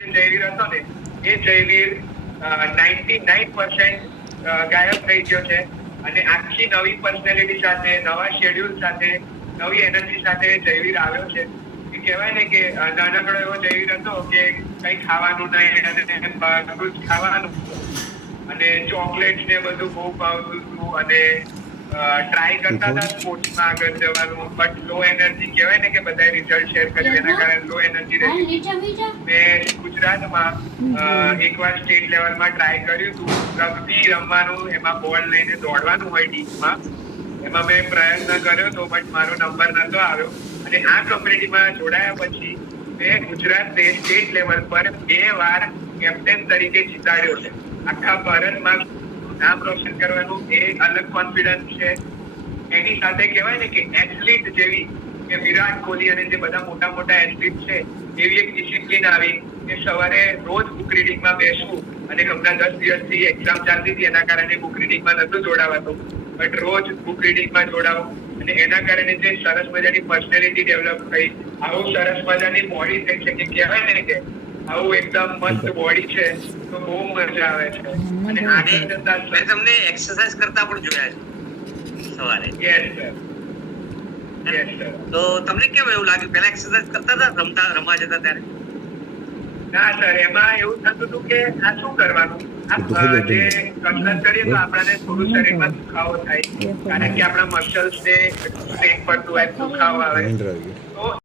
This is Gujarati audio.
જયવીર હતો ને એ જયવીર 99% ગાયબ થઈ ગયો છે અને આખી નવી પર્સનાલિટી સાથે, નવા શેડ્યુલ સાથે, નવી એનર્જી સાથે જયવીર આવ્યો છે. કહેવાય ને કે નાનકડો એવો જયવીર હતો કે કઈ ખાવાનું નહીં અને બધું જ ખાવાનું અને ચોકલેટ ને બધું બહુ ભાવતું હતું અને ટ્રાય કરતા હતા સ્પોર્ટ્સમાં આગળ જવાનું, બટ લો એનર્જી કહેવાય ને કે બધા રિઝલ્ટ શેર કર્યું એના કારણે લો એનર્જી રહી. મેં ગુજરાતમાં એકવાર સ્ટેટ લેવલમાં ટ્રાય કર્યું હતું રગ્બી રમવાનું, એમાં બોલ લઈને દોડવાનું હોય ટીમમાં, એમાં મેં પ્રયત્ન કર્યો હતો બટ મારો નંબર નતો આવ્યો અને આ કમ્યુનિટીમાં જોડાયા પછી મેં ગુજરાતને સ્ટેટ લેવલ પર 2 વાર કેપ્ટન તરીકે જીતાડ્યો છે. આખા ભારતમાં નામ રોશન કરવાનું એ અલગ કોન્ફિડન્સ છે. એની સાથે કહેવાય ને કે એથ્લીટ જેવી કે વિરાટ કોહલી અને જે બધા મોટા મોટા એથ્લીટ છે એવી એક ડિસિપ્લિન આવી કે સવારે રોજ બુક રીડિંગમાં બેસવું અને હમણાં 10 દિવસથી એક્ઝામ ચાલતી હતી એના કારણે બુક રીડિંગમાં નતું જોડાવાતું, બટ રોજ બુક રીડિંગમાં જોડાવું અને એના કારણે જે સરસ મજાની પર્સનાલિટી ડેવલપ થઈ, આવું સરસ મજાની બોડી થઈ છે કે કહેવાય ને કે આવું એકદમ મસ્ત બોડી છે તો બહુ મજા આવે છે. અને આનંદ મેં તમને એક્સરસાઇઝ કરતા પણ જોયા છે સવારે. Yes sir. તો તમને કેમ એવું લાગ્યું? પહેલા એક્સરસાઇઝ કરતા હતા રમવા જતા ત્યારે? ના સર, એમાં એવું થતું હતું કે આ શું કરવાનું, જે કસરત કરીએ તો આપણને થોડું શરીરમાં દુખાવો થાય કારણ કે આપણા મસલ્સ ને સ્ટ્રેન પડતું હોય, દુખાવો આવે તો